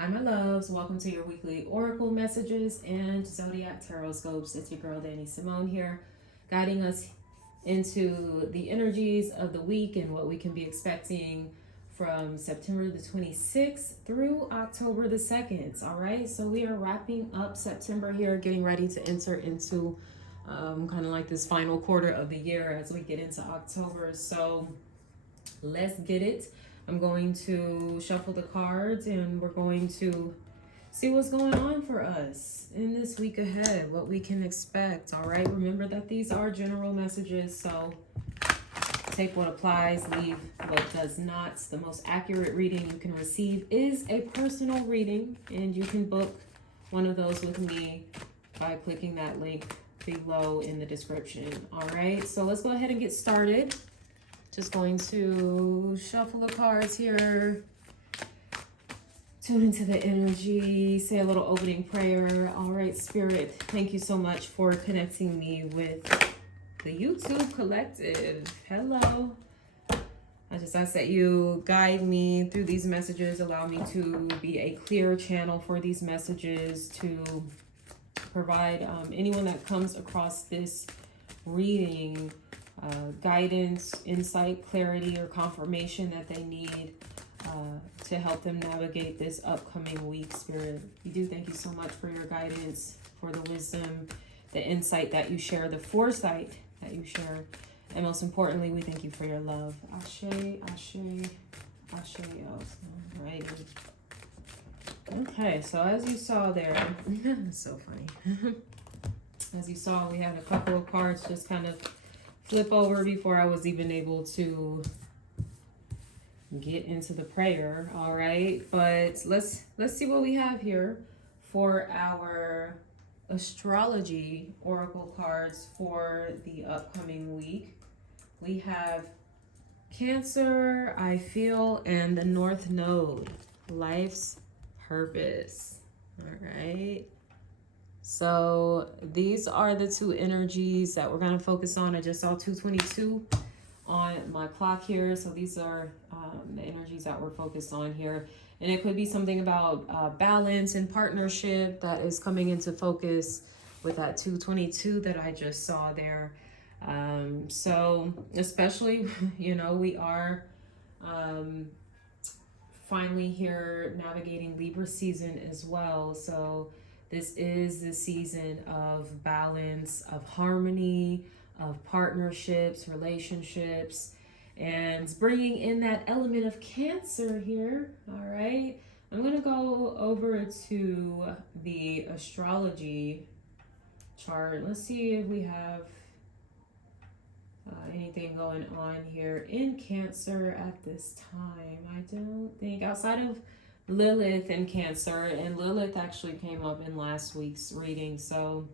Hi, my loves. Welcome to your weekly Oracle messages and Zodiac Tarotscopes. It's your girl, Danny Simone here, guiding us into the energies of the week and what we can be expecting from September the 26th through October the 2nd. All right, so we are wrapping up September here, getting ready to enter into kind of like this final quarter of the year as we get into October. So let's get it. I'm going to shuffle the cards and we're going to see what's going on for us in this week ahead, what we can expect. All right, remember that these are general messages, so take what applies, leave what does not. The most accurate reading you can receive is a personal reading, and you can book one of those with me by clicking that link below in the description. All right, so let's go ahead and get started. Just going to shuffle the cards here, tune into the energy, say a little opening prayer. All right, Spirit, thank you so much for connecting me with the YouTube collective. Hello. I just ask that you guide me through these messages, allow me to be a clear channel for these messages, to provide anyone that comes across this reading guidance, insight, clarity, or confirmation that they need to help them navigate this upcoming week, Spirit. We do thank you so much for your guidance, for the wisdom, the insight that you share, the foresight that you share, and most importantly, we thank you for your love. Ashe, Ashe, Ashe. Alrighty. Okay, so as you saw there, it's so funny. As you saw, we had a couple of cards just kind of flip over before I was even able to get into the prayer. All right, but let's see what we have here for our astrology oracle cards for the upcoming week. We have Cancer, I feel, and the North Node, life's purpose. All right. So these are the two energies that we're going to focus on. I just saw 222 on my clock here. So these are the energies that we're focused on here. And it could be something about balance and partnership that is coming into focus with that 222 that I just saw there. So especially, you know, we are finally here navigating Libra season as well. So this is the season of balance, of harmony, of partnerships, relationships, and bringing in that element of Cancer here. All right. I'm going to go over to the astrology chart. Let's see if we have anything going on here in Cancer at this time. I don't think, outside of Lilith and Cancer, and Lilith actually came up in last week's reading, so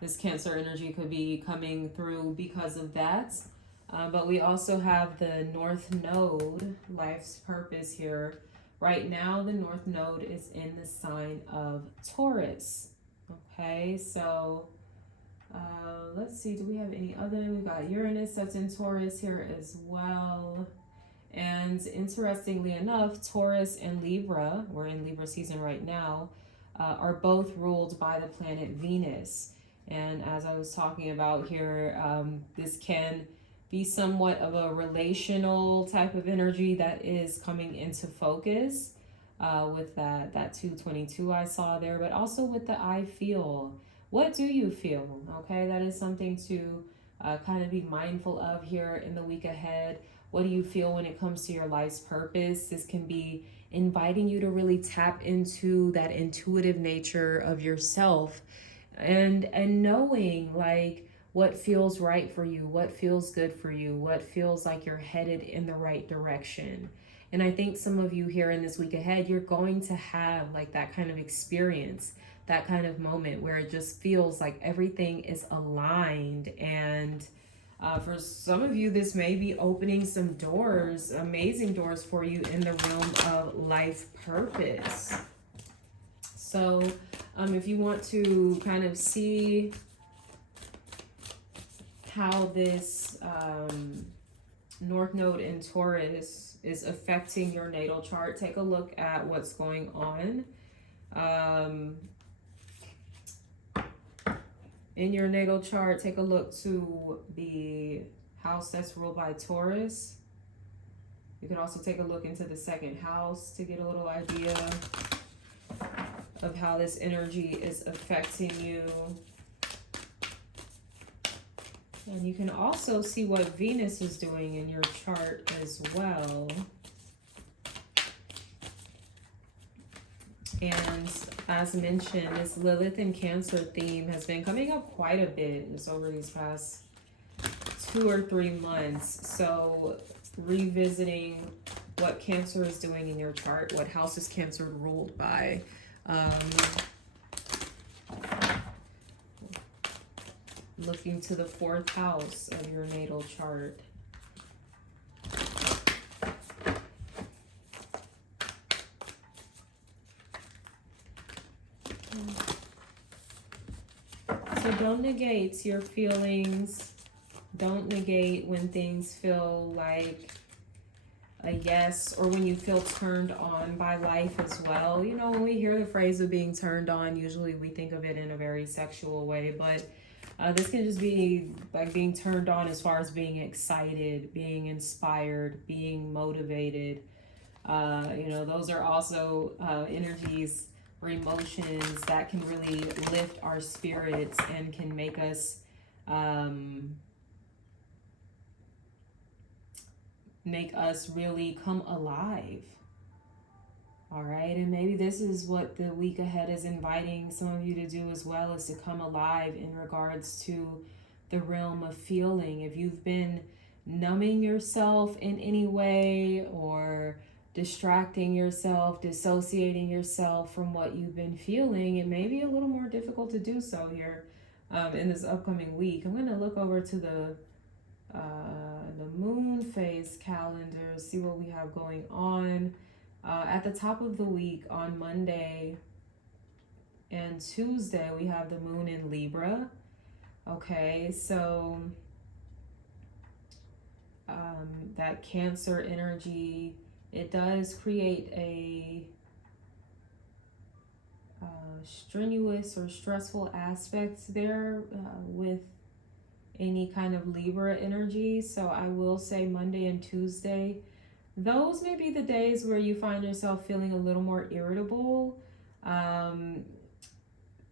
this Cancer energy could be coming through because of that. But we also have the North Node, life's purpose here. Right now, the North Node is in the sign of Taurus. Okay, so let's see, do we have any other? We got Uranus that's in Taurus here as well. And interestingly enough, Taurus and Libra, we're in Libra season right now, are both ruled by the planet Venus. And as I was talking about here, this can be somewhat of a relational type of energy that is coming into focus with that 222 I saw there, but also with the I feel. What do you feel? Okay, that is something to kind of be mindful of here in the week ahead. What do you feel when it comes to your life's purpose? This can be inviting you to really tap into that intuitive nature of yourself and knowing like what feels right for you, what feels good for you, what feels like you're headed in the right direction. And I think some of you here in this week ahead, you're going to have like that kind of experience, that kind of moment where it just feels like everything is aligned. And for some of you, this may be opening some doors, amazing doors for you in the realm of life purpose. So if you want to kind of see how this North Node in Taurus is affecting your natal chart. Take a look at what's going on in your natal chart. Take a look to the house that's ruled by Taurus. You can also take a look into the second house to get a little idea of how this energy is affecting you. And you can also see what Venus is doing in your chart as well. And as mentioned, this Lilith and Cancer theme has been coming up quite a bit just over these past 2 or 3 months. So revisiting what Cancer is doing in your chart, what house is Cancer ruled by. Looking to the 4th house of your natal chart. So don't negate your feelings. Don't negate when things feel like a yes, or when you feel turned on by life as well. You know, when we hear the phrase of being turned on, usually we think of it in a very sexual way, but this can just be like being turned on as far as being excited, being inspired, being motivated. You know, those are also energies or emotions that can really lift our spirits and can make us really come alive. All right, and maybe this is what the week ahead is inviting some of you to do as well, is to come alive in regards to the realm of feeling. If you've been numbing yourself in any way, or distracting yourself, dissociating yourself from what you've been feeling, it may be a little more difficult to do so here in this upcoming week. I'm going to look over to the moon phase calendar, see what we have going on. At the top of the week on Monday and Tuesday, we have the moon in Libra. Okay, so that Cancer energy, it does create a strenuous or stressful aspects there with any kind of Libra energy. So I will say Monday and Tuesday, those may be the days where you find yourself feeling a little more irritable. I'm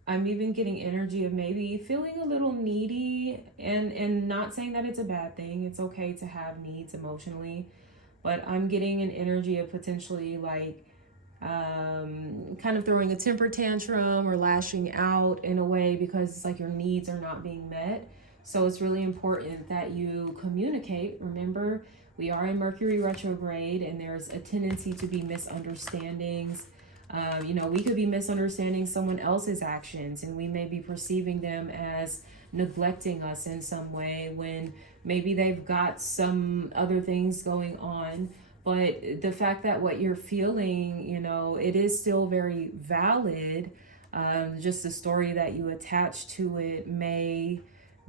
even getting energy of maybe feeling a little needy, and not saying that it's a bad thing. It's okay to have needs emotionally, but I'm getting an energy of potentially like kind of throwing a temper tantrum or lashing out in a way because it's like your needs are not being met. So it's really important that you communicate. Remember, we are in Mercury retrograde, and there's a tendency to be misunderstandings. You know, we could be misunderstanding someone else's actions, and we may be perceiving them as neglecting us in some way when maybe they've got some other things going on. But the fact that what you're feeling, you know, it is still very valid. Just the story that you attach to it may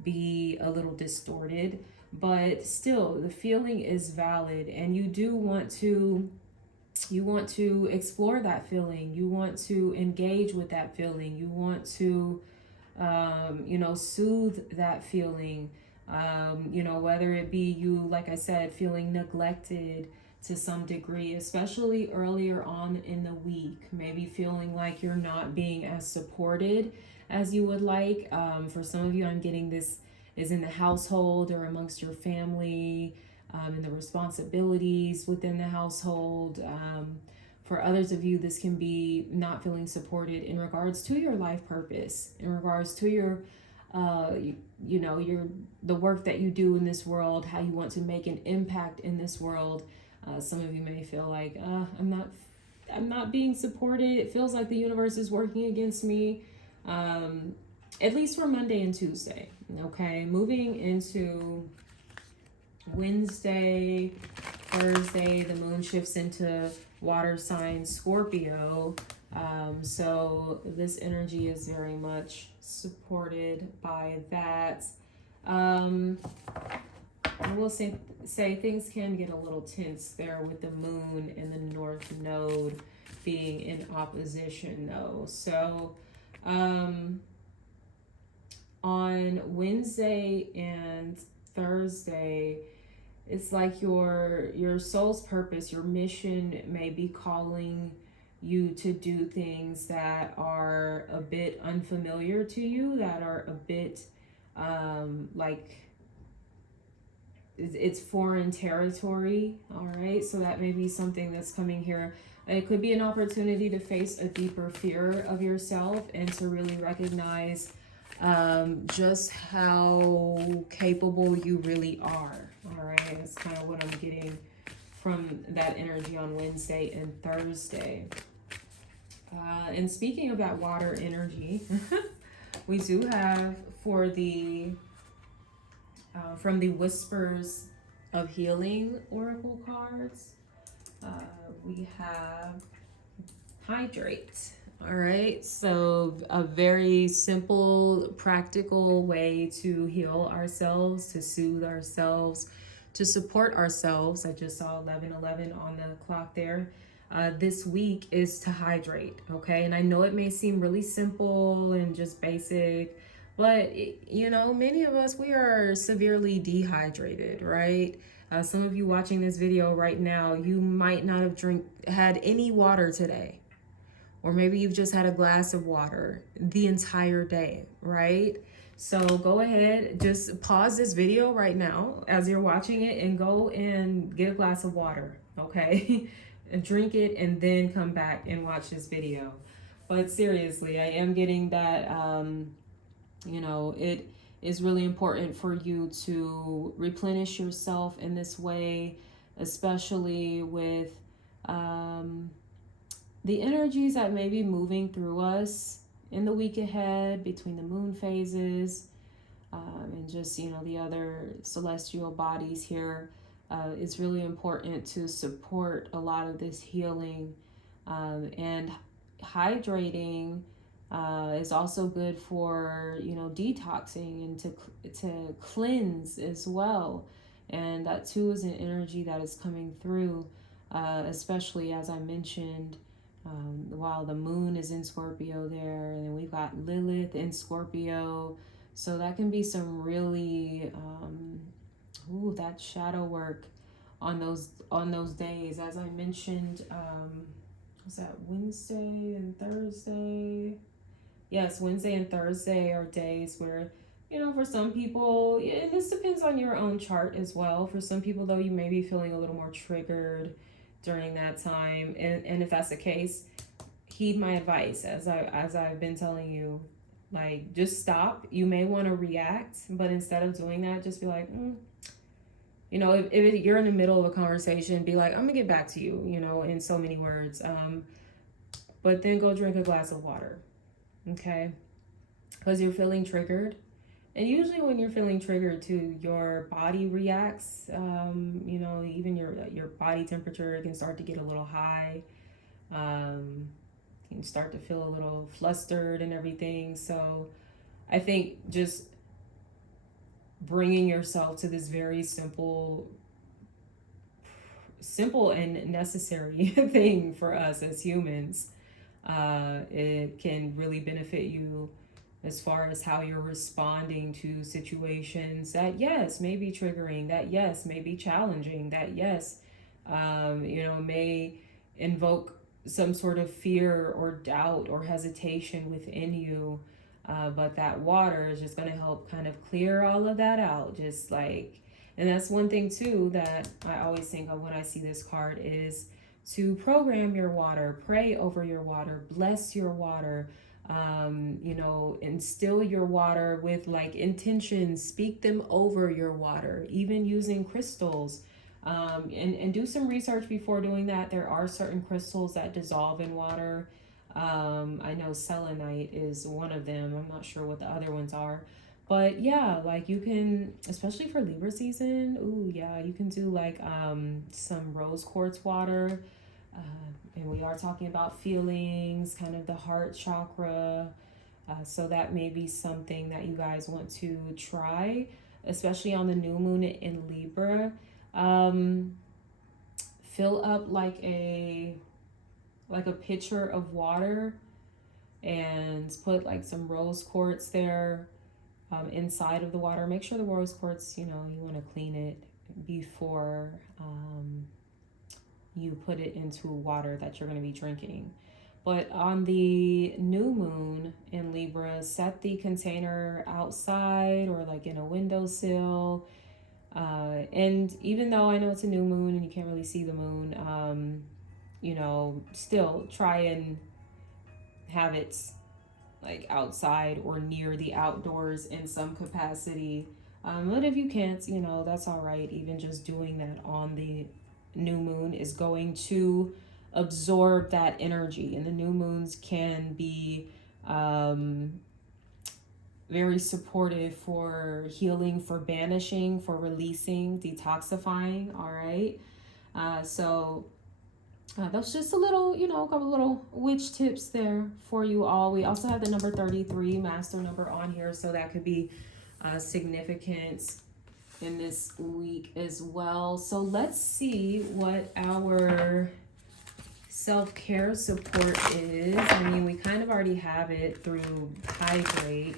be a little distorted, but still the feeling is valid, and you do want to explore that feeling. You want to engage with that feeling. You want to you know, soothe that feeling. You know, whether it be you, like I said, feeling neglected to some degree, especially earlier on in the week, maybe feeling like you're not being as supported as you would like. For some of you, I'm getting this is in the household or amongst your family, and the responsibilities within the household. For others of you, this can be not feeling supported in regards to your life purpose, in regards to your you know, the work that you do in this world, how you want to make an impact in this world. Some of you may feel like I'm not being supported. It feels like the universe is working against me. At least for Monday and Tuesday. Okay, moving into Wednesday, Thursday, the moon shifts into water sign Scorpio. So this energy is very much supported by that. I will say things can get a little tense there with the moon and the north node being in opposition though. So on Wednesday and Thursday, it's like your soul's purpose, your mission may be calling you to do things that are a bit unfamiliar to you, that are a bit like it's foreign territory. All right, so that may be something that's coming here. It could be an opportunity to face a deeper fear of yourself and to really recognize just how capable you really are. All right, that's kind of what I'm getting from that energy on Wednesday and Thursday. And speaking of that water energy, we do have for the from the Whispers of Healing Oracle cards, we have Hydrate. All right, so a very simple, practical way to heal ourselves, to soothe ourselves, to support ourselves. I just saw 11:11 on the clock there. This week is to hydrate, okay? And I know it may seem really simple and just basic, but you know, many of us, we are severely dehydrated, right? Some of you watching this video right now, you might not have had any water today. Or maybe you've just had a glass of water the entire day, right? So go ahead, just pause this video right now as you're watching it and go and get a glass of water, okay? And drink it and then come back and watch this video. But seriously, I am getting that, you know, it is really important for you to replenish yourself in this way, especially with the energies that may be moving through us in the week ahead between the moon phases and just, you know, the other celestial bodies here. It's really important to support a lot of this healing, and hydrating is also good for, you know, detoxing and to cleanse as well. And that too is an energy that is coming through, especially as I mentioned, while the moon is in Scorpio there, and then we've got Lilith in Scorpio. So that can be some really that shadow work on those days. As I mentioned, was that Wednesday and Thursday? Yes, Wednesday and Thursday are days where, you know, for some people, and this depends on your own chart as well. For some people, though, you may be feeling a little more triggered during that time. And if that's the case, heed my advice, as I've been telling you. Like, just stop. You may want to react, but instead of doing that, just be like, you know, if you're in the middle of a conversation, be like, I'm gonna get back to you, you know, in so many words. But then go drink a glass of water, okay? Because you're feeling triggered. And usually when you're feeling triggered too, your body reacts. You know, even your body temperature can start to get a little high. You can start to feel a little flustered and everything. So I think just bringing yourself to this very simple and necessary thing for us as humans, it can really benefit you as far as how you're responding to situations that, yes, may be triggering, that, yes, may be challenging, that, yes, you know, may invoke some sort of fear or doubt or hesitation within you. But that water is just going to help kind of clear all of that out. Just like, and that's one thing too that I always think of when I see this card is to program your water, pray over your water, bless your water, you know, instill your water with like intentions, speak them over your water, even using crystals. And do some research before doing that. There are certain crystals that dissolve in water. I know selenite is one of them. I'm not sure what the other ones are. But yeah, like you can, especially for Libra season, you can do like some rose quartz water. And we are talking about feelings, kind of the heart chakra. So that may be something that you guys want to try. especially on the new moon in Libra. Fill up like a pitcher of water and put like some rose quartz there inside of the water. Make sure the rose quartz, you want to clean it before you put it into water that you're going to be drinking. But on the new moon in Libra, set the container outside or like in a windowsill. And even though I know it's a new moon and you can't really see the moon, still try and have it like outside or near the outdoors in some capacity. But if you can't, that's all right. Even just doing that on the new moon is going to absorb that energy. And the new moons can be very supportive for healing, for banishing, for releasing, detoxifying. All right. So that's just a little, a couple little witch tips there for you all. We also have the number 33 master number on here, so that could be significant in this week as well. So let's see what our self-care support is. I mean, we kind of already have it through hydrate,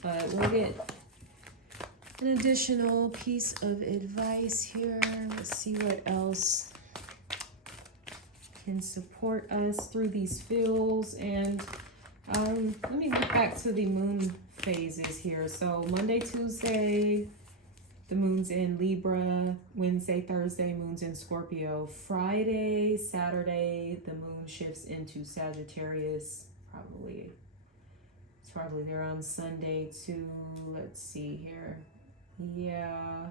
but we'll get an additional piece of advice here. Let's see what else can support us through these feels. And let me get back to the moon phases here. So Monday, Tuesday, the moon's in Libra. Wednesday, Thursday, moon's in Scorpio. Friday, Saturday, the moon shifts into Sagittarius. It's probably there on Sunday too. Let's see here. Yeah.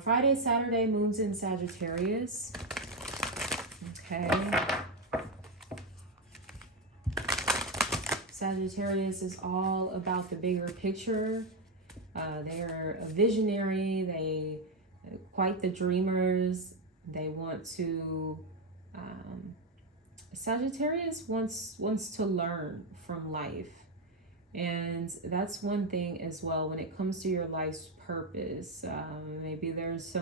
Friday, Saturday, moon's in Sagittarius. Okay. Sagittarius is all about the bigger picture. They're a visionary. They quite the dreamers. They want to. Sagittarius wants to learn from life, and that's one thing as well when it comes to your life's purpose. Maybe there's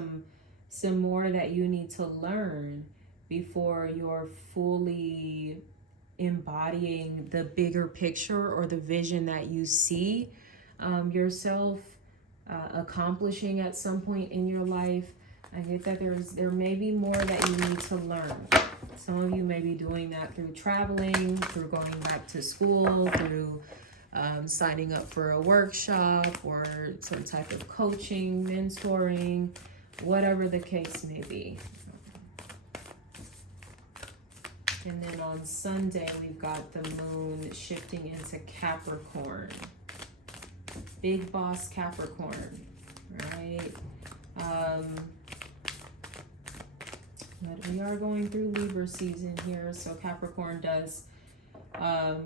some more that you need to learn before you're fully embodying the bigger picture or the vision that you see yourself accomplishing at some point in your life. I get that there may be more that you need to learn. Some of you may be doing that through traveling, through going back to school, through signing up for a workshop or some type of coaching, mentoring, whatever the case may be. And then on Sunday, we've got the moon shifting into Capricorn. Big boss Capricorn, right? But we are going through Libra season here, so Capricorn does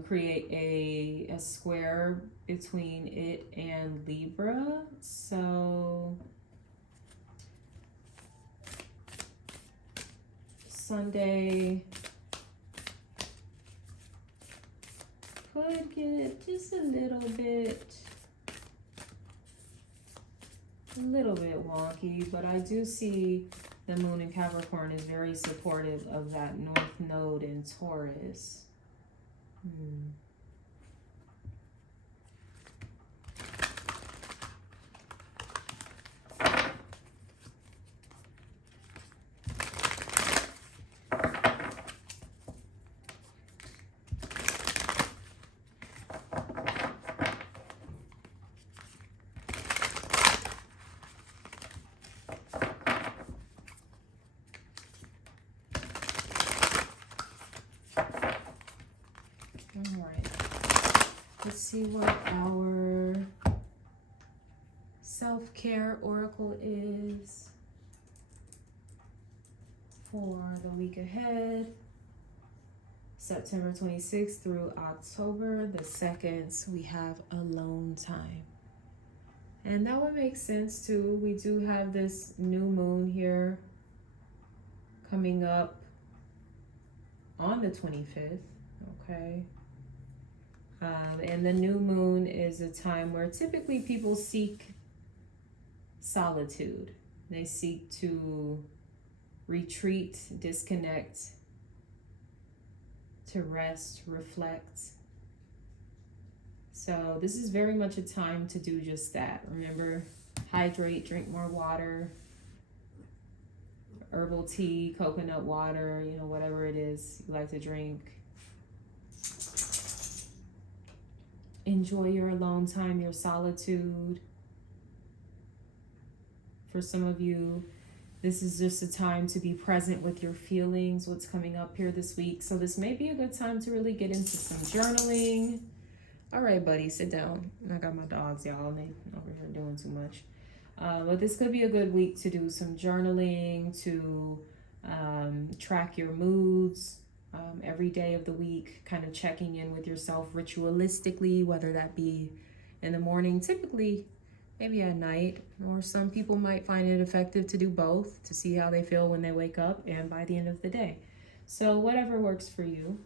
create a square between it and Libra. So Sunday could get just a little bit wonky, but I do see the moon in Capricorn is very supportive of that north node in Taurus. Let's see what our self-care oracle is for the week ahead. September 26th through October the 2nd, we have alone time. And that would make sense too. We do have this new moon here coming up on the 25th, okay? And the new moon is a time where typically people seek solitude. They seek to retreat, disconnect, to rest, reflect. So this is very much a time to do just that. Remember, hydrate, drink more water, herbal tea, coconut water, you know, whatever it is you like to drink. Enjoy your alone time, your solitude. For some of you, this is just a time to be present with your feelings, what's coming up here this week. So this may be a good time to really get into some journaling. All right, buddy, sit down. I got my dogs, y'all. They over here doing too much. But this could be a good week to do some journaling, to track your moods every day of the week, kind of checking in with yourself ritualistically, whether that be in the morning, typically maybe at night, or some people might find it effective to do both, to see how they feel when they wake up and by the end of the day. So whatever works for you.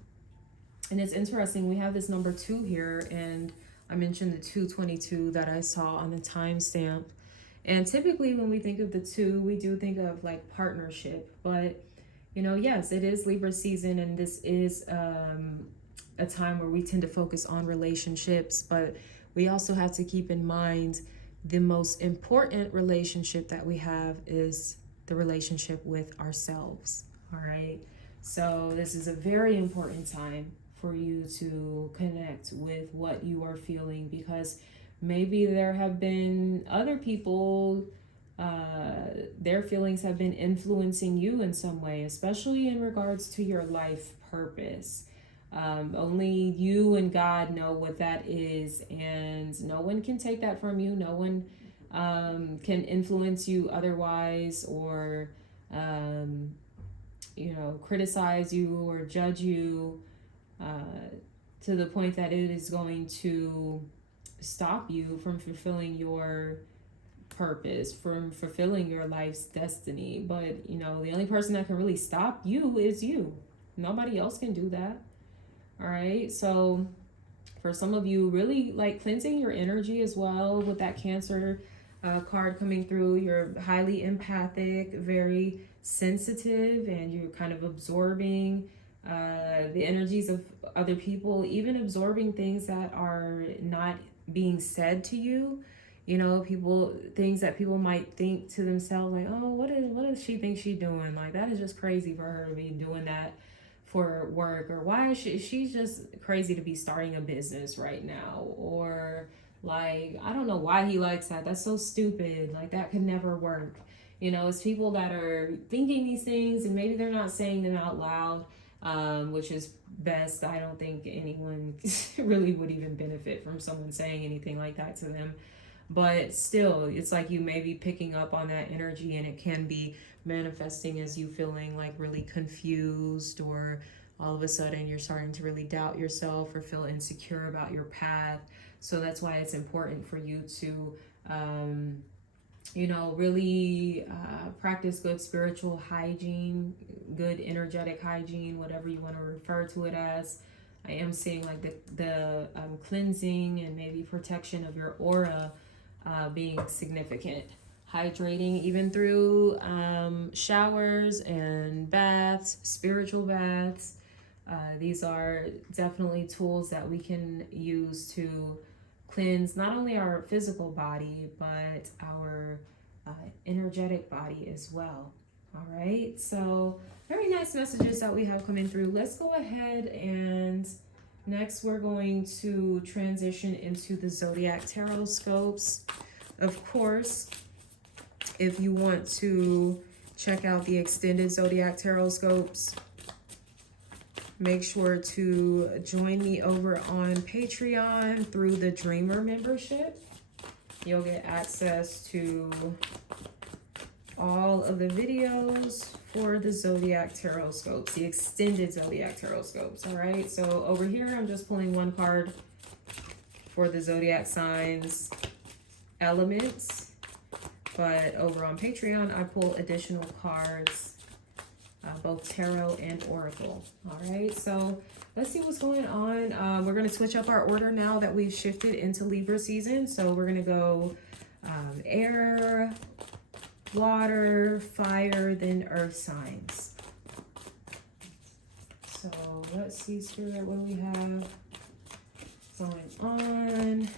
And it's interesting, we have this number 2 here, and I mentioned the 222 that I saw on the timestamp. And typically when we think of the 2, we do think of like partnership. But, you know, yes, it is Libra season, and this is a time where we tend to focus on relationships. But we also have to keep in mind the most important relationship that we have is the relationship with ourselves. All right. So this is a very important time for you to connect with what you are feeling, because maybe there have been other people, their feelings have been influencing you in some way, especially in regards to your life purpose. Only you and God know what that is, and no one can take that from you. No one can influence you otherwise, or you know, criticize you or judge you to the point that it is going to stop you from fulfilling your purpose, from fulfilling your life's destiny. But, you know, the only person that can really stop you is you. Nobody else can do that. All right. So for some of you, really like cleansing your energy as well with that Cancer card coming through. You're highly empathic, very sensitive, and you're kind of absorbing the energies of other people, even absorbing things that are not being said to you. You know, things that people might think to themselves, like, oh, what does she think she's doing? Like, that is just crazy for her to be doing that for work, or why is she's just crazy to be starting a business right now, or like, I don't know why he likes that. That's so stupid. Like, that could never work. You know, it's people that are thinking these things and maybe they're not saying them out loud, which is best. I don't think anyone really would even benefit from someone saying anything like that to them. But still, it's like you may be picking up on that energy, and it can be manifesting as you feeling like really confused, or all of a sudden you're starting to really doubt yourself or feel insecure about your path. So that's why it's important for you to, you know, really practice good spiritual hygiene, good energetic hygiene, whatever you want to refer to it as. I am seeing like the cleansing and maybe protection of your aura being significant. Hydrating even through showers and baths, spiritual baths. These are definitely tools that we can use to cleanse not only our physical body, but our energetic body as well. All right, so very nice messages that we have coming through. Let's go ahead, and next we're going to transition into the Zodiac Tarotscopes. Of course, if you want to check out the extended Zodiac Tarotscopes, make sure to join me over on Patreon through the Dreamer membership. You'll get access to all of the videos for the Zodiac Tarotscopes, the extended Zodiac Tarotscopes. All right, so over here, I'm just pulling one card for the Zodiac signs elements, but over on Patreon, I pull additional cards, both tarot and oracle. All right, so let's see what's going on. We're going to switch up our order now that we've shifted into Libra season. So we're going to go air, water, fire, then earth signs. So let's see, Spirit, what we have going on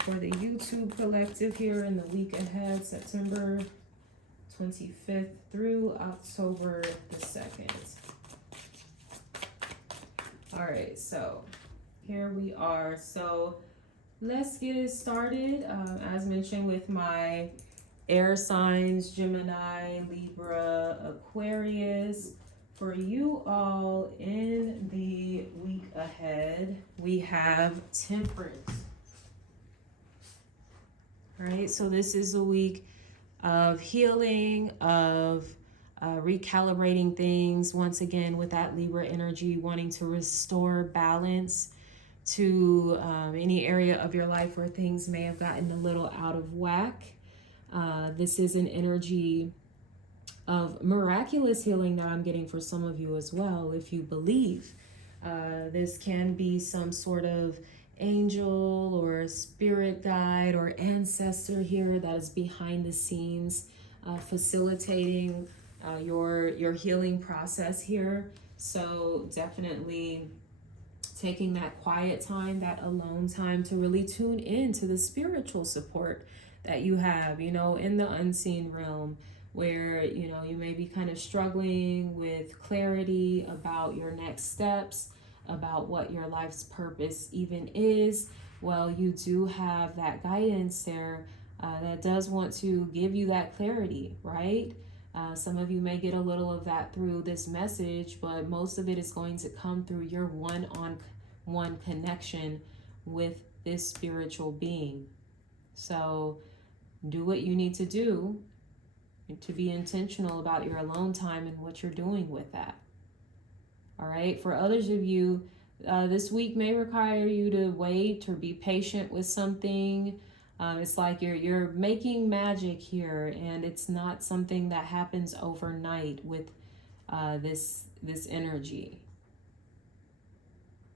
for the YouTube collective here in the week ahead, September 25th through October the 2nd. All right, so here we are. So let's get it started. As mentioned, with my air signs, Gemini, Libra, Aquarius. For you all in the week ahead, we have Temperance. All right, so this is a week of healing, of recalibrating things. Once again, with that Libra energy, wanting to restore balance to any area of your life where things may have gotten a little out of whack. This is an energy of miraculous healing that I'm getting for some of you as well, if you believe. This can be some sort of angel or spirit guide or ancestor here that is behind the scenes facilitating your healing process here. So definitely taking that quiet time, that alone time, to really tune in to the spiritual support that you have, you know, in the unseen realm, where, you know, you may be kind of struggling with clarity about your next steps, about what your life's purpose even is. Well, you do have that guidance there that does want to give you that clarity, right? Some of you may get a little of that through this message, but most of it is going to come through your one-on-one connection with this spiritual being. So do what you need to do to be intentional about your alone time and what you're doing with that. All right. For others of you, this week may require you to wait or be patient with something. It's like you're making magic here, and it's not something that happens overnight with this energy.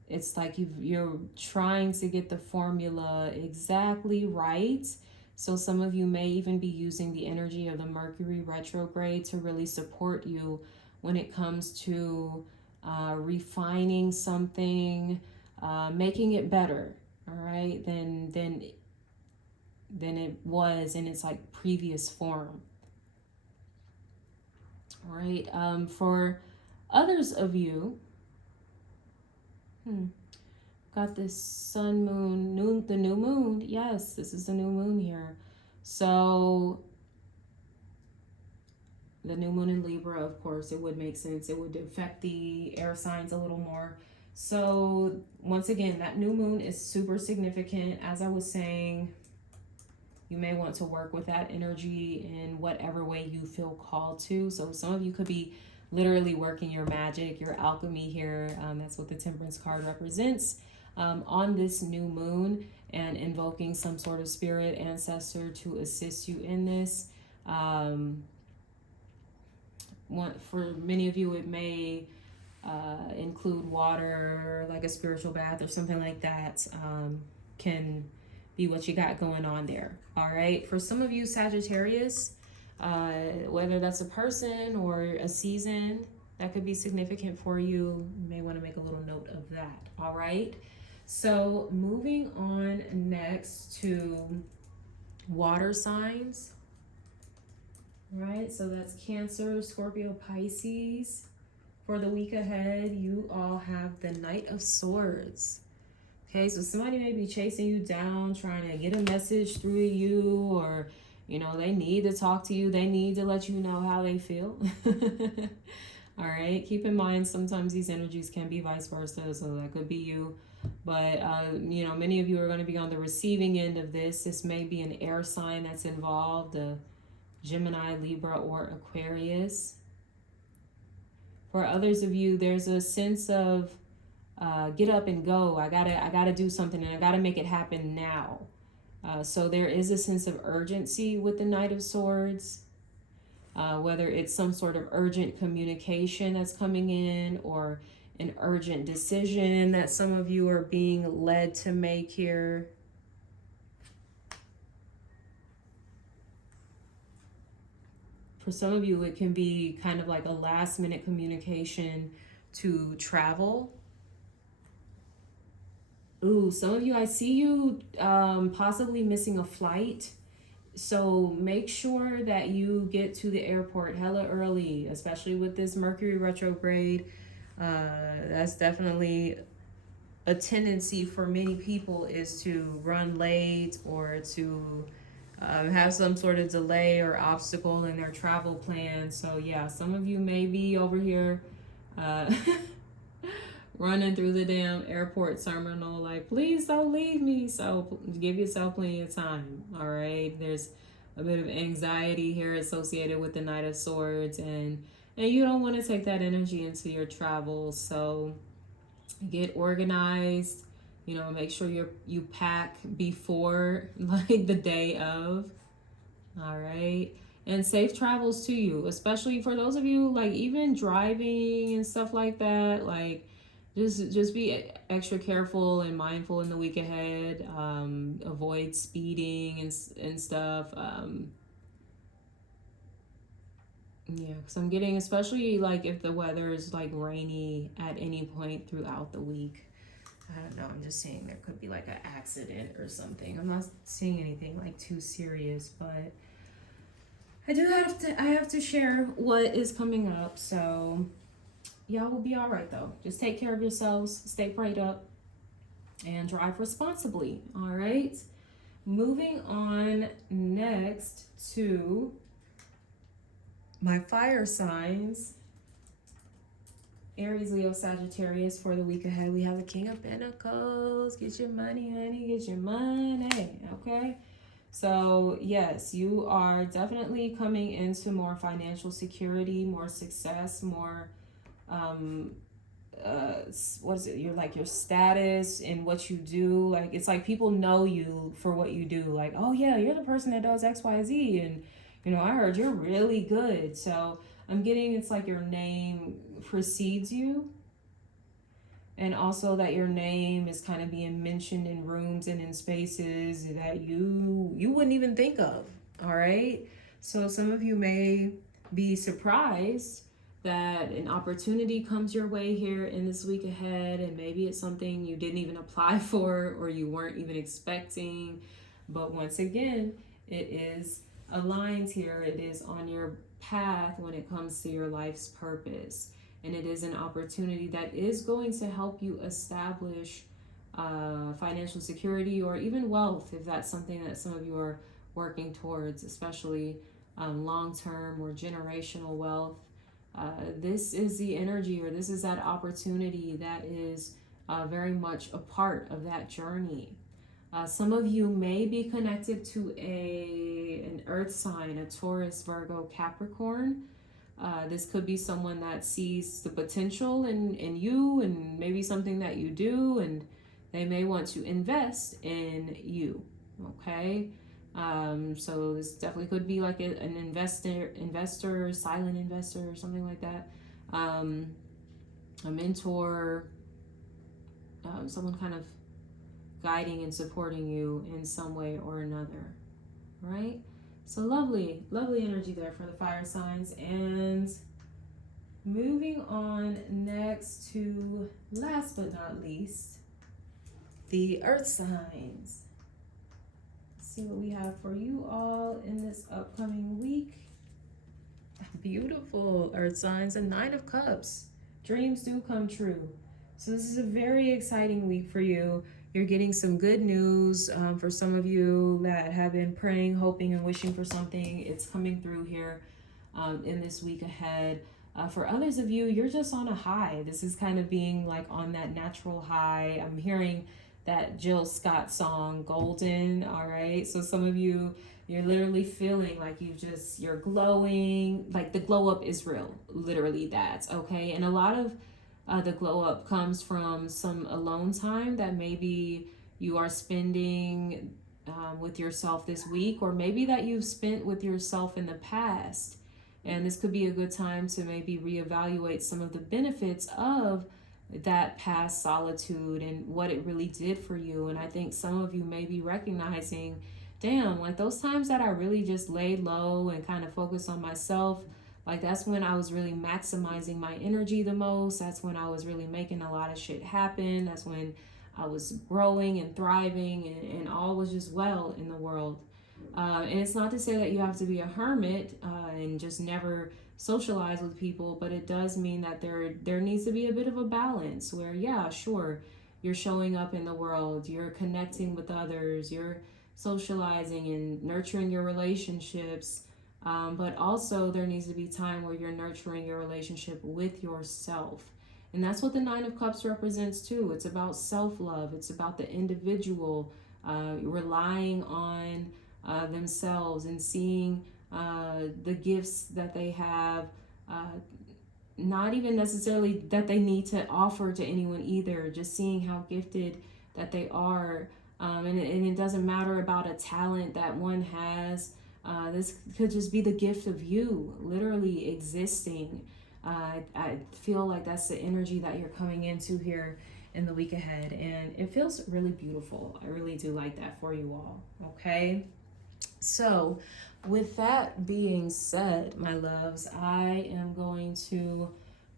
It's like you're trying to get the formula exactly right. So some of you may even be using the energy of the Mercury retrograde to really support you when it comes to refining something, making it better, all right, than it was in its like previous form. All right, for others of you, got this sun, moon, the new moon. Yes, this is the new moon here. So the new moon in Libra, of course, it would make sense. It would affect the air signs a little more. So once again, that new moon is super significant. As I was saying, you may want to work with that energy in whatever way you feel called to. So some of you could be literally working your magic, your alchemy here. That's what the Temperance card represents. On this new moon, and invoking some sort of spirit ancestor to assist you in this. For many of you, it may include water, like a spiritual bath or something like that. Can be what you got going on there. All right. For some of you, Sagittarius, whether that's a person or a season, that could be significant for you. You may want to make a little note of that. All right. So moving on next to water signs. Right, so that's Cancer, Scorpio, Pisces. For the week ahead, you all have the Knight of Swords. Okay, so somebody may be chasing you down, trying to get a message through you, or, you know, they need to talk to you. They need to let you know how they feel. All right, keep in mind, sometimes these energies can be vice versa, so that could be you. But, you know, many of you are going to be on the receiving end of this. This may be an air sign that's involved, Gemini, Libra, or Aquarius. For others of you, there's a sense of get up and go. I gotta do something, and I gotta make it happen now. So there is a sense of urgency with the Knight of Swords. Whether it's some sort of urgent communication that's coming in, or an urgent decision that some of you are being led to make here. For some of you, it can be kind of like a last minute communication to travel. Ooh, some of you, I see you possibly missing a flight. So make sure that you get to the airport hella early, especially with this Mercury retrograde. That's definitely a tendency for many people, is to run late or to have some sort of delay or obstacle in their travel plan. So yeah, some of you may be over here running through the damn airport terminal like, please don't leave me. So give yourself plenty of time. All right, there's a bit of anxiety here associated with the Knight of Swords, and you don't want to take that energy into your travels. So get organized, you know, make sure you pack before like the day of. All right, and safe travels to you, especially for those of you like even driving and stuff like that. Like just be extra careful and mindful in the week ahead. Avoid speeding and stuff. Yeah, because I'm getting, especially like if the weather is like rainy at any point throughout the week. I don't know, I'm just seeing there could be like an accident or something. I'm not seeing anything like too serious, but I have to share what is coming up. So y'all will be all right though. Just take care of yourselves, stay prayed up, and drive responsibly. All right. Moving on next to my fire signs. Aries, Leo, Sagittarius for the week ahead. We have the King of Pentacles. Get your money, honey. Get your money. Okay. So yes, you are definitely coming into more financial security, more success, more what is it, your status in what you do. Like it's like people know you for what you do. Like, oh yeah, you're the person that does XYZ, and you know, I heard you're really good. So I'm getting, it's like your name precedes you, and also that your name is kind of being mentioned in rooms and in spaces that you wouldn't even think of. All right, so some of you may be surprised that an opportunity comes your way here in this week ahead, and maybe it's something you didn't even apply for or you weren't even expecting. But once again, it is aligned here. It is on your path when it comes to your life's purpose, and it is an opportunity that is going to help you establish financial security or even wealth, if that's something that some of you are working towards, especially long-term or generational wealth. This is the energy, or this is that opportunity that is very much a part of that journey. Some of you may be connected to an earth sign, a Taurus, Virgo, Capricorn. This could be someone that sees the potential in you and maybe something that you do, and they may want to invest in you. Okay. So this definitely could be like an investor, silent investor, or something like that. A mentor, someone kind of guiding and supporting you in some way or another, right? So lovely energy there for the fire signs. And moving on next to, last but not least, the earth signs. Let's see what we have for you all in this upcoming week. Beautiful earth signs, a Nine of Cups. Dreams do come true. So this is a very exciting week for you. You're getting some good news. For some of you that have been praying, hoping, and wishing for something, it's coming through here in this week ahead. For others of you, you're just on a high. This is kind of being like on that natural high. I'm hearing that Jill Scott song, Golden. All right. So some of you, you're literally feeling like you're glowing. Like the glow up is real. Literally that. Okay. And a lot of the glow up comes from some alone time that maybe you are spending with yourself this week, or maybe that you've spent with yourself in the past. And this could be a good time to maybe reevaluate some of the benefits of that past solitude and what it really did for you. And I think some of you may be recognizing damn, like those times that I really just laid low and kind of focused on myself, like that's when I was really maximizing my energy the most. That's when I was really making a lot of shit happen. That's when I was growing and thriving, and all was just well in the world. And it's not to say that you have to be a hermit and just never socialize with people, but it does mean that there needs to be a bit of a balance where, yeah, sure, you're showing up in the world, you're connecting with others, you're socializing and nurturing your relationships. But also, there needs to be time where you're nurturing your relationship with yourself. And that's what the Nine of Cups represents too. It's about self love, it's about the individual relying on themselves and seeing the gifts that they have. Not even necessarily that they need to offer to anyone either, just seeing how gifted that they are. And it doesn't matter about a talent that one has. This could just be the gift of you literally existing. I feel like that's the energy that you're coming into here in the week ahead, and it feels really beautiful. I really do like that for you all. Okay, so with that being said, my loves, I am going to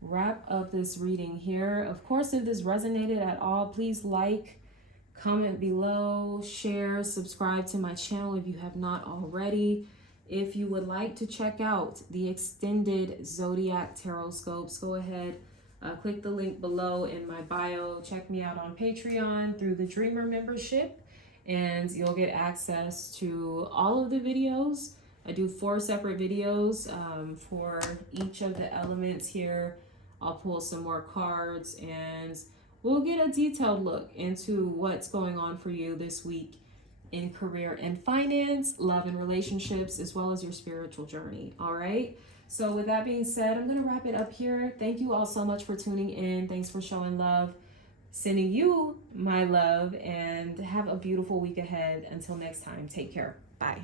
wrap up this reading here. Of course, if this resonated at all, please like, comment below, share, subscribe to my channel if you have not already. If you would like to check out the extended Zodiac Tarotscopes, go ahead, click the link below in my bio. Check me out on Patreon through the Dreamer membership, and you'll get access to all of the videos. I do 4 separate videos for each of the elements here. I'll pull some more cards, and we'll get a detailed look into what's going on for you this week in career and finance, love and relationships, as well as your spiritual journey. All right. So with that being said, I'm going to wrap it up here. Thank you all so much for tuning in. Thanks for showing love. Sending you my love, and have a beautiful week ahead. Until next time, take care. Bye.